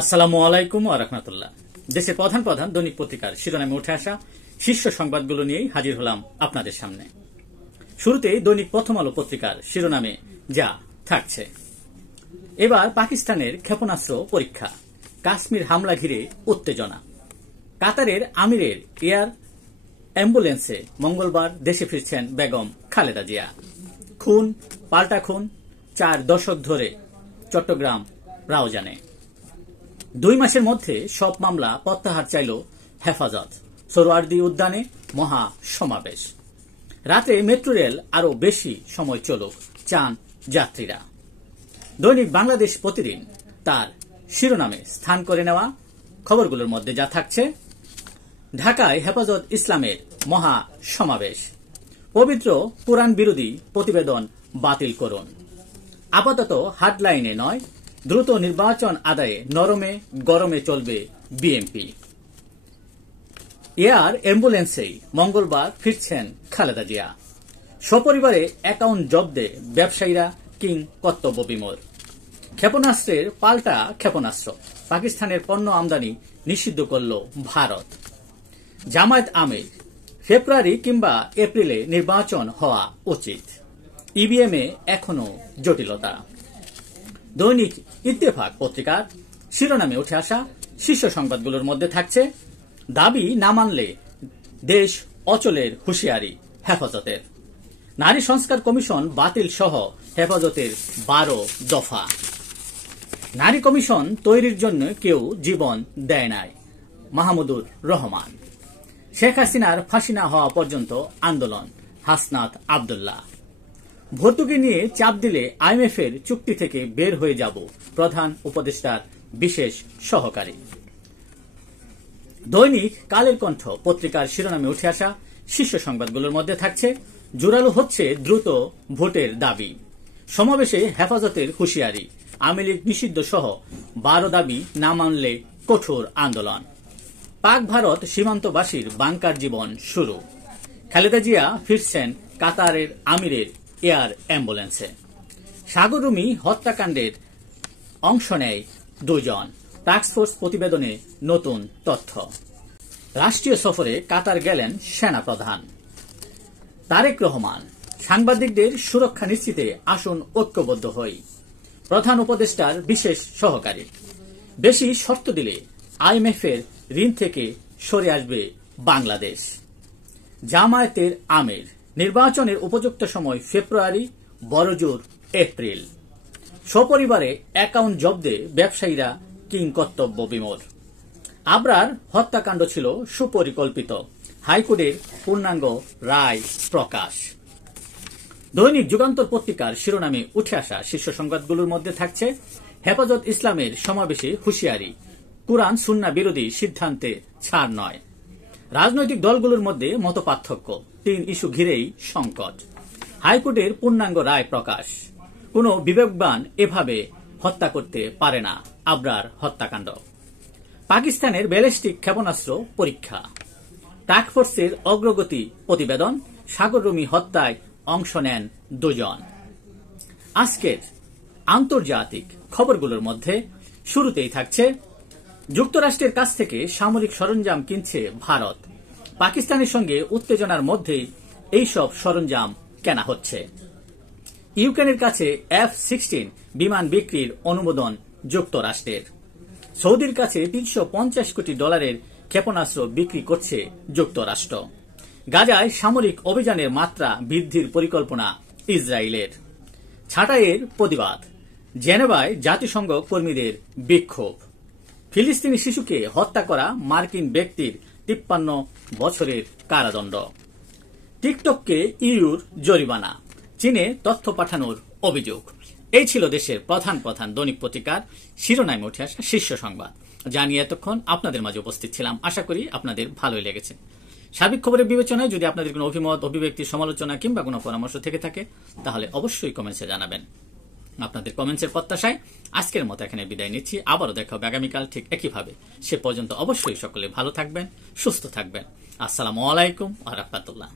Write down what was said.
আসসালামু আলাইকুম ওয়া রাহমাতুল্লাহ। দেশের প্রধান প্রধান দৈনিক পত্রিকার শিরোনামে উঠে আসা শীর্ষ সংবাদগুলো নিয়েই হাজির হলাম আপনাদের সামনে। শুরুতেই দৈনিক প্রথম আলো পত্রিকার শিরোনামে যা থাকছে, এবার পাকিস্তানের ক্ষেপণাস্ত্র পরীক্ষা, কাশ্মীর হামলা ঘিরে উত্তেজনা, কাতারের আমিরের এয়ার অ্যাম্বুলেন্সে মঙ্গলবার দেশে ফিরছেন বেগম খালেদা জিয়া, খুন পাল্টা খুন 4 দশক ধরে চট্টগ্রাম রাউজানে, 2 মাসের মধ্যে সব মামলা প্রত্যাহার চাইল হেফাজত, সোহরাওয়ার্দী উদ্যানে মহা সমাবেশ, রাতে মেট্রো রেল আরো বেশি সময় চলুক চান যাত্রীরা। দৈনিক বাংলাদেশ প্রতিদিন তার শিরোনামে স্থান করে নেওয়া খবরগুলোর মধ্যে যা থাকছে, ঢাকায় হেফাজত ইসলামের মহা সমাবেশ, পবিত্র কোরআন বিরোধী প্রতিবেদন বাতিল করুন, আপাতত হাটলাইনে নয় দ্রুত নির্বাচন আদায়ে নরমে গরমে চলবে বিএনপি, এয়ার অ্যাম্বুলেন্সেই মঙ্গলবার ফিরছেন খালেদা জিয়া, সপরিবারে অ্যাকাউন্ট জব্দে ব্যবসায়ীরা কিং কর্তব্য বিমূঢ়, ক্ষেপণাস্ত্রের পাল্টা ক্ষেপণাস্ত্র, পাকিস্তানের পণ্য আমদানি নিষিদ্ধ করল ভারত, জামায়াত আমির ফেব্রুয়ারি কিংবা এপ্রিলে নির্বাচন হওয়া উচিত, ইভিএমে এখনো জটিলতা। দৈনিক ইত্তেফাক পত্রিকার শিরোনামে উঠে আসা শীর্ষ সংবাদগুলোর মধ্যে থাকছে, দাবি না মানলে দেশ অচলের হুঁশিয়ারি হেফাজতের, নারী সংস্কার কমিশন বাতিল সহ হেফাজতের 12 দফা, নারী কমিশন তৈরির জন্য কেউ জীবন দেয় নাই মাহমুদুর রহমান, শেখ হাসিনার ফাঁসি না হওয়া পর্যন্ত আন্দোলন হাসনাত আব্দুল্লাহ, ভর্তুকি নিয়ে চাপ দিলে আইএমএফ এর চুক্তি থেকে বের হয়ে যাব প্রধান উপদেষ্টার বিশেষ সহকারী। দৈনিক কালের কণ্ঠ পত্রিকার শিরোনামে উঠে আসা শীর্ষ সংবাদগুলোর মধ্যে থাকছে, জোরালো হচ্ছে দ্রুত ভোটের দাবি, সমাবেশে হেফাজতের হুঁশিয়ারি, আওয়ামী লীগ নিষিদ্ধ সহ 12 দাবি না মানলে কঠোর আন্দোলন, পাক ভারত সীমান্তবাসীর বাংকার জীবন শুরু, খালেদা জিয়া ফিরছেন কাতারের আমিরের এয়ার অ্যাম্বুলেন্সে, সাগর রুমি হত্যাকাণ্ডের অংশ নেয় 2 জন, টাস্কফোর্স প্রতিবেদনে নতুন তথ্য, রাষ্ট্রীয় সফরে কাতার গেলেন সেনাপ্রধান, তারেক রহমান সাংবাদিকদের সুরক্ষা নিশ্চিতে আসুন ঐক্যবদ্ধ হই, প্রধান উপদেষ্টার বিশেষ সহকারী, বেশি শর্ত দিলে আইএমএফ এর ঋণ থেকে সরে আসবে বাংলাদেশ, জামায়াতের আমির নির্বাচনের উপযুক্ত সময় ফেব্রুয়ারি, বড়জোর এপ্রিল, সপরিবারে অ্যাকাউন্ট জব্দে ব্যবসায়ীরা কিং কর্তব্য বিমূঢ়, আবরার হত্যাকাণ্ড ছিল সুপরিকল্পিত, হাইকোর্টের পূর্ণাঙ্গ রায় প্রকাশ। দৈনিক যুগান্তর পত্রিকার শিরোনামে উঠে আসা শীর্ষ সংবাদগুলোর মধ্যে থাকছে, হেফাজত ইসলামের সমাবেশে হুঁশিয়ারি, কুরআন সুন্নাহ বিরোধী সিদ্ধান্তে ছাড় নয়, রাজনৈতিক দলগুলোর মধ্যে মতপার্থক্য, 3 ইস্যু ঘিরেই সংকট, হাইকোর্টের পূর্ণাঙ্গ রায় প্রকাশ, কোন বিবেকবান এভাবে হত্যা করতে পারে না আবরার হত্যাকাণ্ড, পাকিস্তানের ব্যালিস্টিক ক্ষেপণাস্ত্র পরীক্ষা, টাস্কফোর্সের অগ্রগতি প্রতিবেদন, সাগর রুমি হত্যায় অংশ নেন 2 জন। আজকের আন্তর্জাতিক খবরগুলোর মধ্যে শুরুতেই থাকছে, যুক্তরাষ্ট্রের কাছ থেকে সামরিক সরঞ্জাম কিনছে ভারত, পাকিস্তানের সঙ্গে উত্তেজনার মধ্যেই এইসব সরঞ্জাম কেনা হচ্ছে, ইউক্রেনের কাছে F-16 বিমান বিক্রির অনুমোদন যুক্তরাষ্ট্রের, সৌদির কাছে $350 কোটি ক্ষেপণাস্ত্র বিক্রি করছে যুক্তরাষ্ট্র, গাজায় সামরিক অভিযানের মাত্রা বৃদ্ধির পরিকল্পনা ইসরায়েলের, ছাঁটাইয়ের প্রতিবাদ, জেনেভায় জাতিসংঘ কর্মীদের বিক্ষোভ, ফিলিস্তিনি শিশুকে হত্যা করা মার্কিন ব্যক্তির 53 বছরের কারাদণ্ড, টিকটককে ইউর জরিমানা, চীনে তথ্য পাঠানোর অভিযোগ। এই ছিল দেশের প্রধান প্রধান দৈনিক পত্রিকার শিরোনামে উঠে আসা শীর্ষ সংবাদ, যা নিয়ে এতক্ষণ আপনাদের মাঝে উপস্থিত ছিলাম। আশা করি আপনাদের ভালোই লেগেছে। সার্বিক খবরের বিবেচনায় যদি আপনাদের কোনো অভিমত, অভিব্যক্তি, সমালোচনা কিংবা কোনো পরামর্শ থেকে থাকে তাহলে অবশ্যই কমেন্টসে জানাবেন। আপনাদের কমেন্টসের প্রত্যাশায় আজকের মতো এখানে বিদায় নিচ্ছি। আবারও দেখা হবে আগামীকাল ঠিক একইভাবে। সে পর্যন্ত অবশ্যই সকলে ভালো থাকবেন, সুস্থ থাকবেন। আসসালামু আলাইকুম ওয়া রাহমাতুল্লাহ।